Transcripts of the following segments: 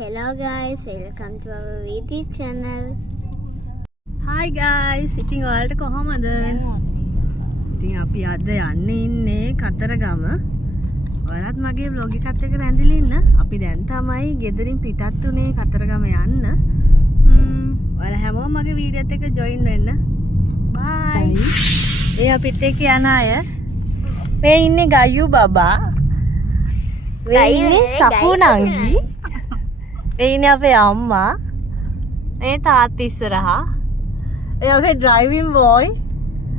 Hello guys, welcome to our YouTube channel. Hi guys, ඉතින් ඔයාලට කොහමද? ඉතින් අපි අද යන්නේ ඉන්නේ කතරගම. ඔයාලත් මගේ vlog එකත් එක්ක රැඳිලා ඉන්න. අපි දැන් තමයි ගෙදරින් පිටත් උනේ කතරගම යන්න. ඔයාලා හැමෝම මගේ වීඩියෝත් එක්ක join වෙන්න. Bye. ඒ අපිත් එක්ක යන අය. මේ ඉන්නේ ගයු බබා. මේ ඉන්නේ සකුණංගි. මේ ඉන්නේ අපේ අම්මා. මේ තාත්තා ඉස්සරහා. ඒ අපේ driving boy.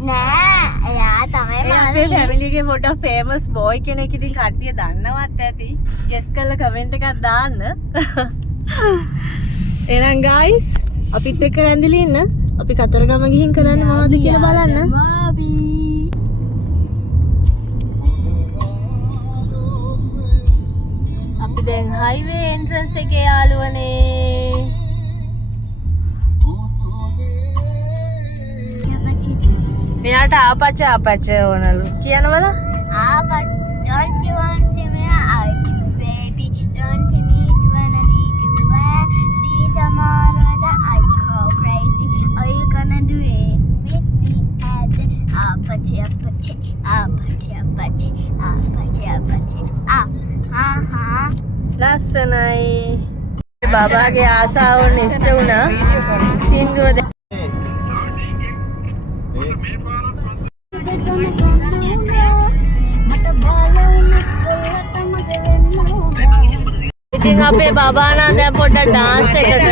නෑ, එයා තමයි අපේ family එකේ පොඩක් famous boy කෙනෙක්. ඉතින් කට්ටිය දන්නවත් ඇති. guess කරලා comment එකක් දාන්න. එහෙනම් guys, අපිත් එක්ක රැඳිලා ඉන්න. අපි කතරගම ගිහින් කරන්නේ මොනවද කියලා බලන්න. අපි දැන් highway entrance එකේ යාළුවනේ. මෙයාට ආපච්ච ඕනලු කියනවද? Don't you want to be out, baby? Don't you need to wanna need to wear? See tomorrow that I go crazy. Are you gonna do it with me? At the apache. ලස්සනයි. බබාගේ ආසාව නිෂ්ට වුණා. සින්දුව ඉතින් අපේ බබා නම් දැන් පොඩ්ඩක් ඩාන්ස් එකකට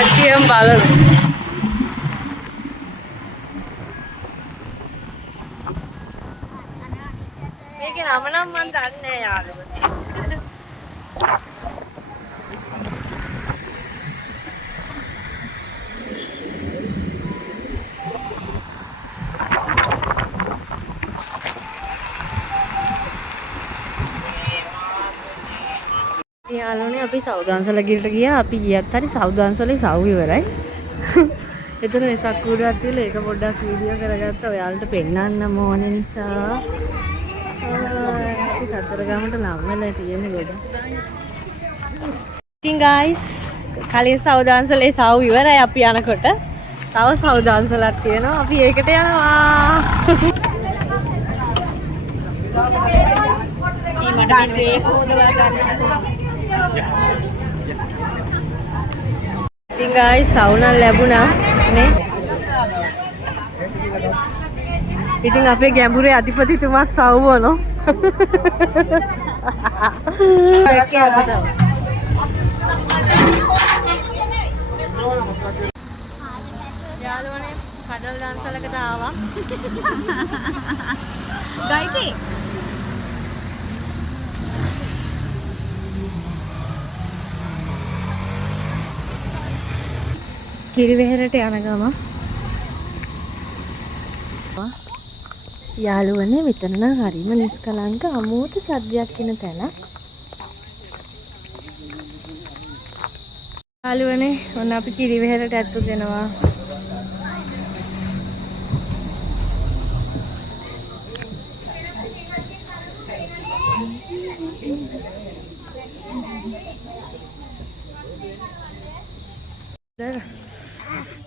කට්ටියම බලන මේකේ නම නම් මන් දන්නේ නැහැ යාළුවනේ. යාළුවනේ අපි සෞදාංශල ගිරට ගියා. අපි ගියත් හරි සෞදාංශලේ සව් ඉවරයි. එතන වෙසක් කූඩුවක් තියලා ඒක පොඩ්ඩක් වීඩියෝ කරගත්තා. ඔයාලට පෙන්නන්න ඕන නිසා. අපි කතරගමට ලම් වෙලා තියෙන්නේ ගොඩ. ඉතින් guys, කලින් සෞදාංශලේ සව් ඉවරයි අපි යනකොට. තව සෞදාංශලක් තියෙනවා. අපි ඒකට යනවා. මට මේක හොදලා ගන්න. ඉතින් guys සවුනක් ලැබුණා නේ. ඉතින් අපේ ගැඹුරේ අධිපතිතුමාත් සව් වුණා. යාළුවනේ කඩල් දන්සලකට ආවා. ගයිටි කිරිවෙහෙරට යන ගම යාළුවනේ මෙතන නම් හරිම නිස්කලංක අමෝත සද්දයක් එන තැන. යාළුවනේ ඔන්න අපි කිරිවෙහෙරට ඇත්තු දෙනවා.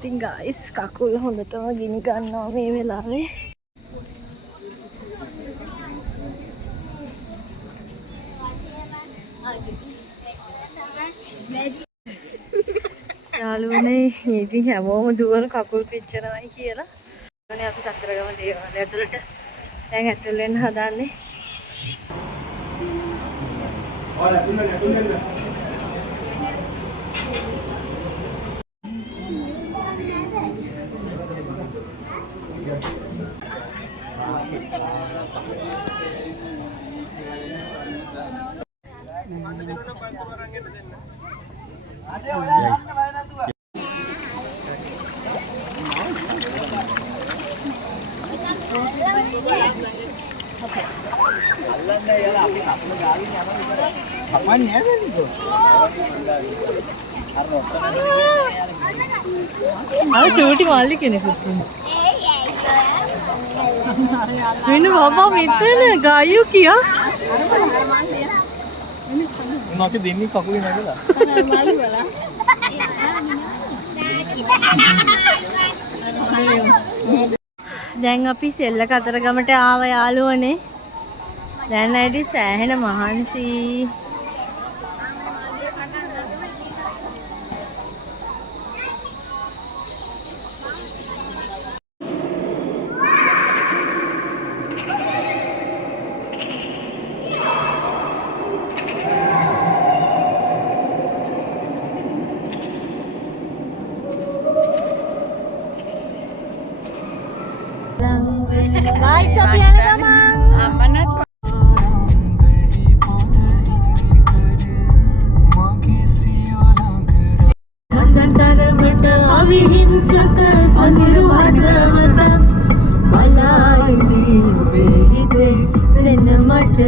ඉතින් guys කකුල් හොඳටම ගිනි ගන්නවා මේ වෙලාවේ. යාළුවනේ ඉතින් හැමෝම දුවන කකුල් පිච්චෙනවයි කියලා. අනේ අපි කතරගම දේවාලය ඇතුළට දැන් ඇතුල් වෙන්න හදන්නේ. අර චූටි මල්ලි කෙනෙකුත් මෙන්න බබා මෙතන ගායු කියා මොනවද දෙන්නේ කකුලේ නැගලා දැන් අපි සෙල්ල කතරගමට ආව යාළුවනේ දැන් ඇයිදි සෑහෙන මහන්සි guys, අපි යන ගමන් අම්මනත් මතතරමට අවිහිංසක සනිර්වාදවත බලා ඉදී ඔබේ හිතේ වෙන මට